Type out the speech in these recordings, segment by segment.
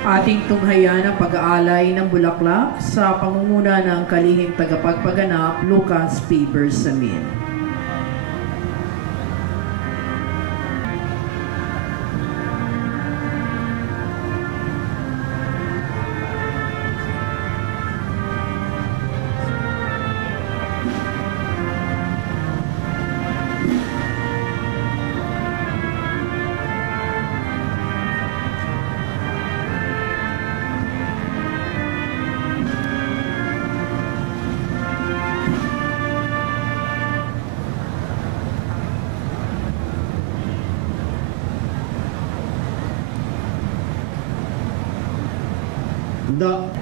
Ating tunghayan ang pag-aalay ng bulaklak sa pangunguna ng kalihim tagapagpaganap Lucas P. Bersamin.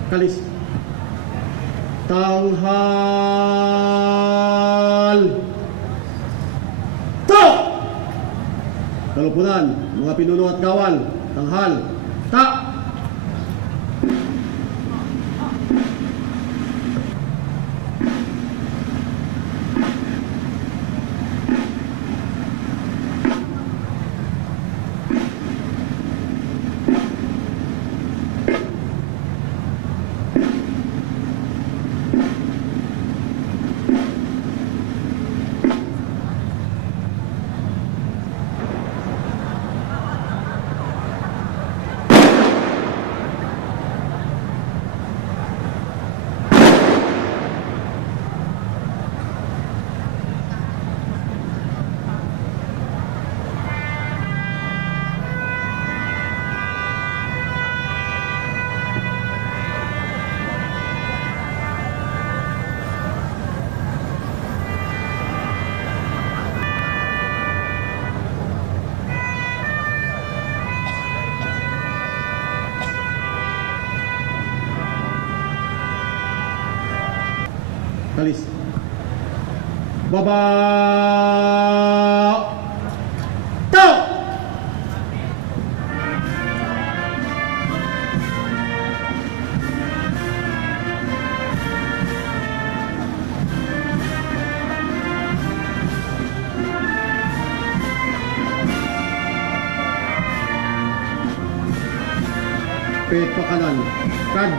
Kalis. Tanghal. Ta! Kalupunan, mga pinuno at kawal. Tanghal. Ta! Kalis. Baba. Ta! Pet pakanan. Kad.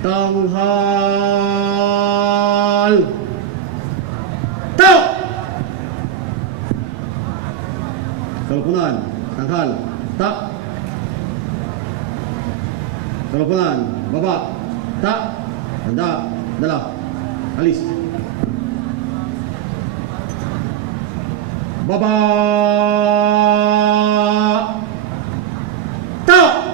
Tanghal. Ta! Kalupunan. Tanghal. Ta! Kalupunan. Baba. Ta! Handa. Dala. Alis. Baba. Ta!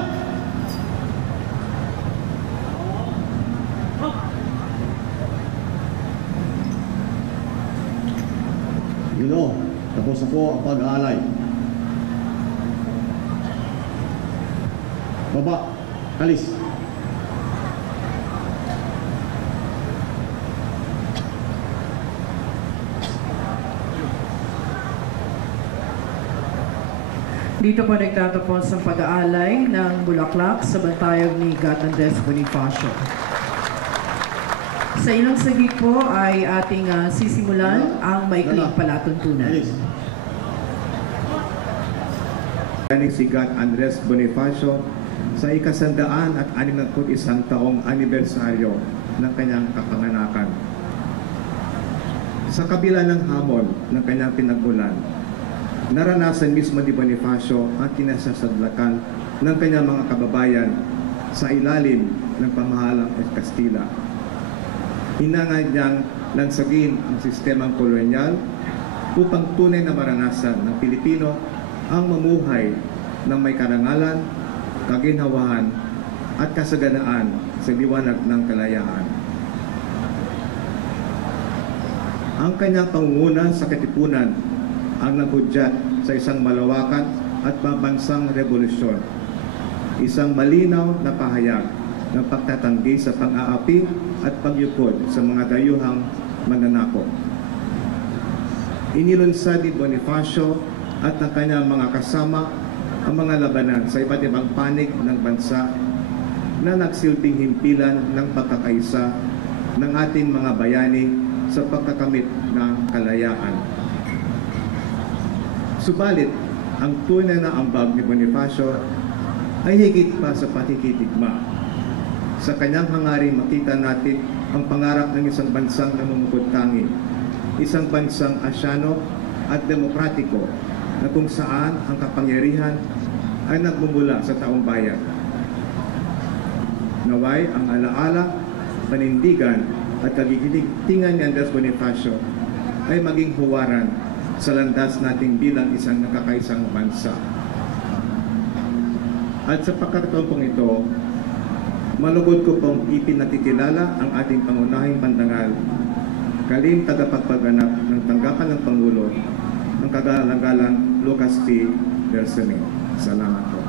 Tapos na po ang pag-aalay. Baba. Alis. Dito po nagtatapos ang pag-aalay ng bulaklak sa bantayog ni God Andres Bonifacio. Sa ilang sagip po ay ating sisimulan ang maikling palatuntunan. Si God Andres Bonifacio sa ikasandaan at 61 taong anibersaryo ng kanyang kapanganakan. Sa kabila ng hamon ng kanyang pinagmulan, naranasan mismo ni Bonifacio ang kinasasadlakan ng kanyang mga kababayan sa ilalim ng pamahalang Kastila. Hinangad niyang lansagin ang sistemang kolonyal upang tunay na maranasan ng Pilipino ang mamuhay ng may karangalan, kaginhawahan at kasaganaan sa liwanag ng kalayaan. Ang kanyang pangunguna sa katipunan ang naghudyat sa isang malawakan at mabansang revolusyon, isang malinaw na pahayag ng pagtatanggi sa pang-aapi at pagyukod sa mga dayuhang mananakop. Inilunsad ni Bonifacio at ng kanyang mga kasama ang mga labanan sa iba't ibang panig ng bansa na nagsilbing himpilan ng pagkakaisa ng ating mga bayani sa pagkakamit ng kalayaan. Subalit, ang tunay na ambag ni Bonifacio ay higit pa sa pakikitigma. Sa kanyang hangaring makita natin ang pangarap ng isang bansang namumukod-tangi, isang bansang asyano at demokratiko na kung saan ang kapangyarihan ay nagmumula sa taong bayan. Naway ang alaala, panindigan at kagigitingan ni Andres Bonifacio ay maging huwaran sa landas nating bilang isang nakakaisang bansa. At sa pagkakataon pong ito, malugod ko pong ipinatitilala ang ating pangunahing pandangal, kalim tagapagpaganap ng tanggapan ng Pangulo, ang kagalang-galang Lucas P. Bersamin. Salamat po.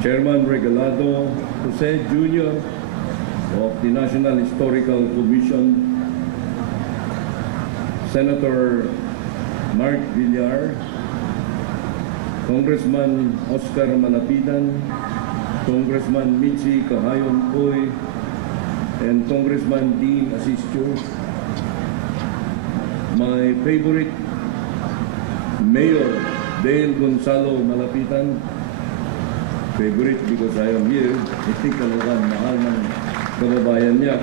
Chairman Regalado Jose Jr. of the National Historical Commission, Senator Mark Villar, Congressman Oscar Malapitan, Congressman Michi Cahayon Uy, and Congressman Dean Asistio, my favorite Mayor Dale Gonzalo Malapitan, favorite because I am here, iti talagang mahal ng kababayan niya,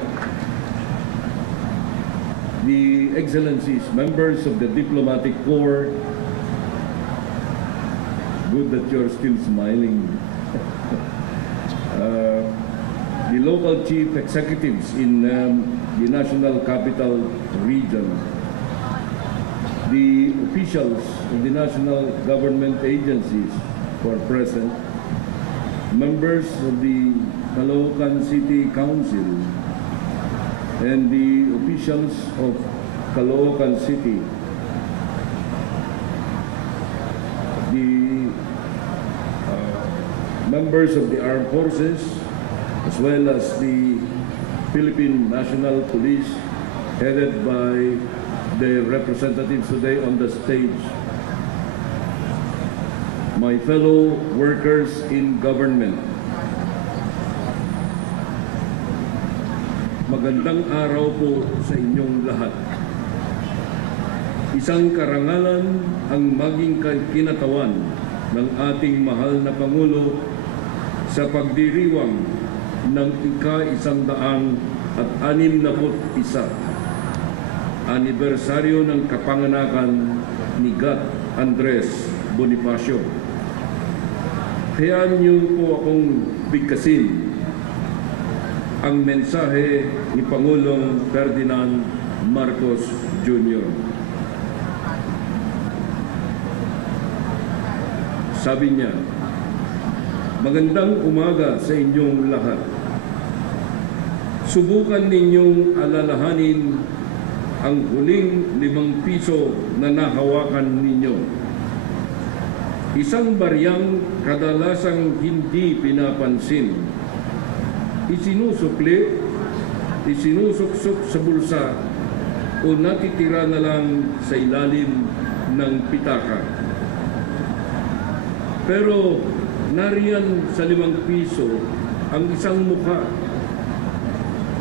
the Excellencies, members of the Diplomatic Corps, good that you're still smiling, the local chief executives in the National Capital Region, the officials of the national government agencies who are present, members of the Caloocan City Council, and the officials of Caloocan City, the members of the armed forces, as well as the Philippine National Police, headed by the representatives today on the stage, my fellow workers in government, magandang araw po sa inyong lahat. Isang karangalan ang maging kinatawan ng ating mahal na Pangulo sa pagdiriwang ng ika-161 anibersaryo ng kapanganakan ni Gat Andres Bonifacio. Hayaan niyo po akong bigkasin ang mensahe ni Pangulong Ferdinand Marcos Jr. Sabi niya, magandang umaga sa inyong lahat. Subukan ninyong alalahanin ang huling 5 piso na nahawakan ninyo. Isang baryang kadalasang hindi pinapansin. Isinusukli, isinusuksok sa bulsa o natitira na lang sa ilalim ng pitaka. Pero nariyan sa 5 piso ang isang mukha.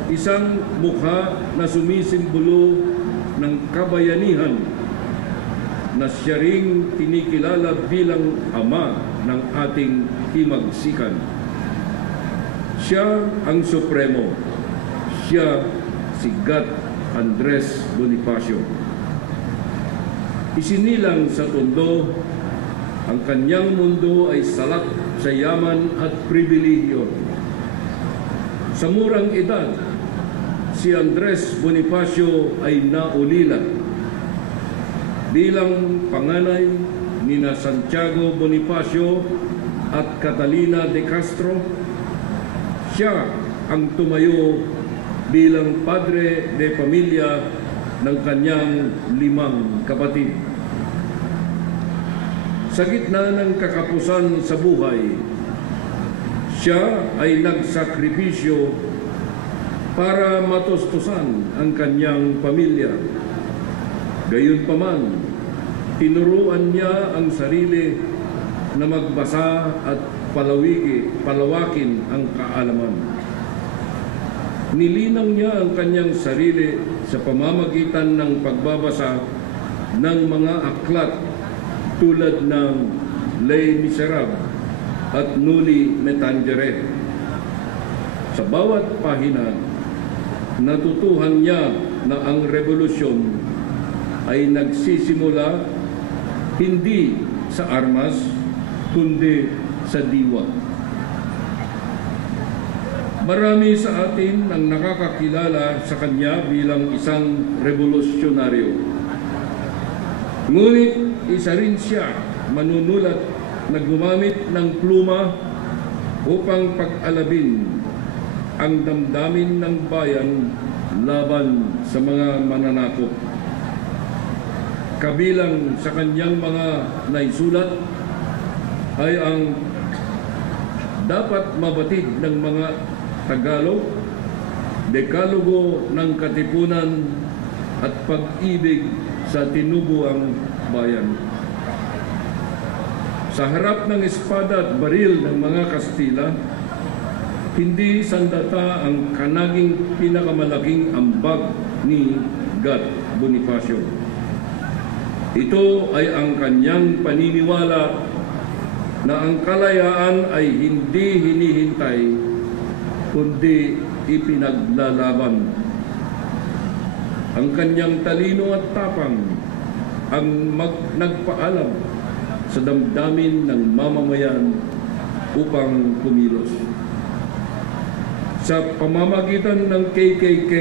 Isang mukha na sumisimbolo ng kabayanihan na siya ring kinikilala bilang ama ng ating himagsikan. Siya ang Supremo. Siya si Gat Andres Bonifacio. Isinilang sa tondo, ang kanyang mundo ay salat sa yaman at pribilehyo. Sa murang edad, si Andres Bonifacio ay naulila bilang panganay nina Santiago Bonifacio at Catalina de Castro. Siya ang tumayo bilang padre de pamilya ng kanyang 5 kapatid. Sa gitna ng kakapusan sa buhay, siya ay nagsakripisyo para matustusan ang kanyang pamilya. Gayunpaman, tinuruan niya ang sarili na magbasa at palawakin ang kaalaman. Nilinang niya ang kanyang sarili sa pamamagitan ng pagbabasa ng mga aklat tulad ng Les Miserables at Noli Me Tangere. Sa bawat pahina, natutuhan niya na ang revolusyon ay nagsisimula hindi sa armas, kundi sa diwa. Marami sa atin ang nakakakilala sa kanya bilang isang revolusyonaryo. Ngunit isa rin siya manunulat na gumamit ng pluma upang pag-alabin ang damdamin ng bayan laban sa mga mananakop. Kabilang sa kanyang mga naisulat ay ang dapat mabatid ng mga Tagalog, Dekalogo ng Katipunan at Pag-ibig sa Tinubuang Bayan. Sa harap ng espada at baril ng mga Kastila, hindi sandata ang kanaging pinakamalaking ambag ni Gat Bonifacio. Ito ay ang kanyang paniniwala na ang kalayaan ay hindi hinihintay, kundi ipinaglalaban. Ang kanyang talino at tapang ang nagpaalam sa damdamin ng mamamayan upang kumilos. Sa pamamagitan ng KKK,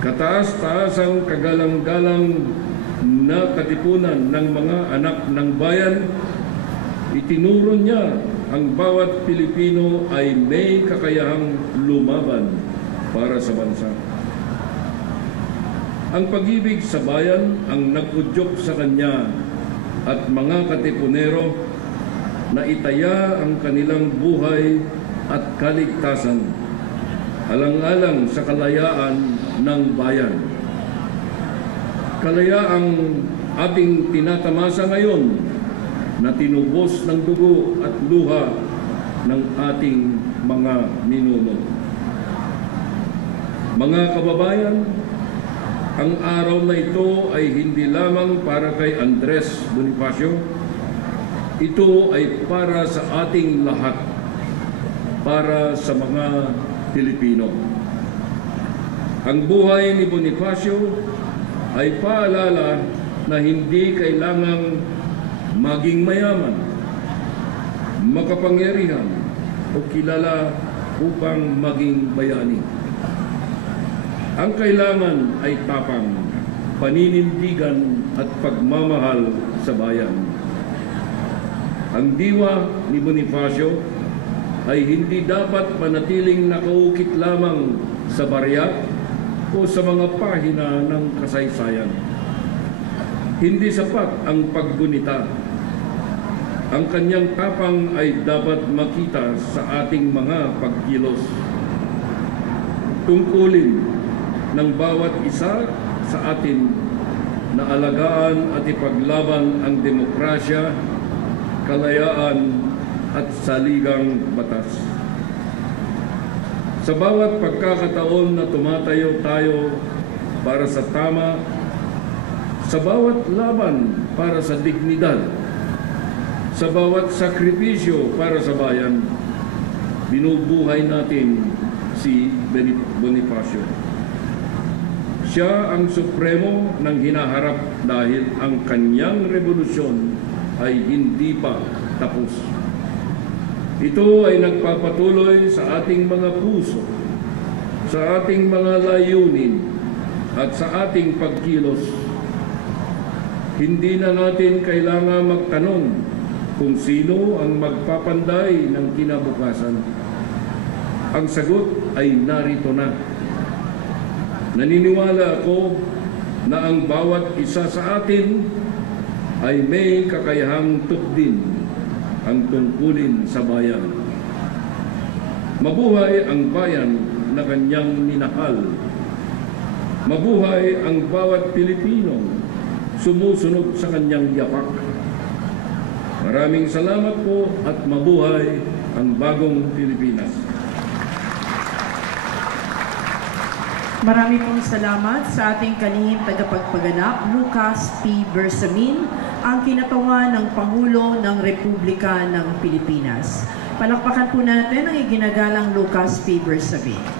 kataas-taasang kagalang-galang na katipunan ng mga anak ng bayan, itinuro niya ang bawat Pilipino ay may kakayahang lumaban para sa bansa. Ang pag-ibig sa bayan ang nag-udyok sa kanya at mga katipunero na itaya ang kanilang buhay at kaligtasan alang-alang sa kalayaan ng bayan. Kalayaang ating tinatamasa ngayon na tinubos ng dugo at luha ng ating mga ninuno. Mga kababayan, ang araw na ito ay hindi lamang para kay Andres Bonifacio. Ito ay para sa ating lahat, para sa mga Pilipino. Ang buhay ni Bonifacio ay paalala na hindi kailangang maging mayaman, makapangyarihan o kilala upang maging bayani. Ang kailangan ay tapang, paninindigan at pagmamahal sa bayan. Ang diwa ni Bonifacio ay hindi dapat manatiling nakaukit lamang sa barya o sa mga pahina ng kasaysayan. Hindi sapat ang paggunita. Ang kanyang tapang ay dapat makita sa ating mga pagkilos. Tungkulin ng bawat isa sa atin na alagaan at ipaglaban ang demokrasya, kalayaan at saligang batas. Sa bawat pagkakataon na tumatayo tayo para sa tama, sa bawat laban para sa dignidad, sa bawat sakripisyo para sa bayan, binubuhay natin si Bonifacio. Siya ang supremo ng hinaharap dahil ang kanyang revolusyon ay hindi pa tapos. Ito ay nagpapatuloy sa ating mga puso, sa ating mga layunin at sa ating pagkilos. Hindi na natin kailangan magtanong kung sino ang magpapanday ng kinabukasan. Ang sagot ay narito na. Naniniwala ako na ang bawat isa sa atin ay may kakayahang tupdin ang tungkulin sa bayan. Mabuhay ang bayan na kanyang minahal. Mabuhay ang bawat Pilipinong sumusunod sa kanyang yapak. Maraming salamat po at mabuhay ang bagong Pilipinas. Marami pong salamat sa ating kalihim tagapagpaganap, Lucas P. Bersamin, ang kinatawan ng Pangulo ng Republika ng Pilipinas. Palakpakan po natin ang iginagalang Lucas P. Bersamin.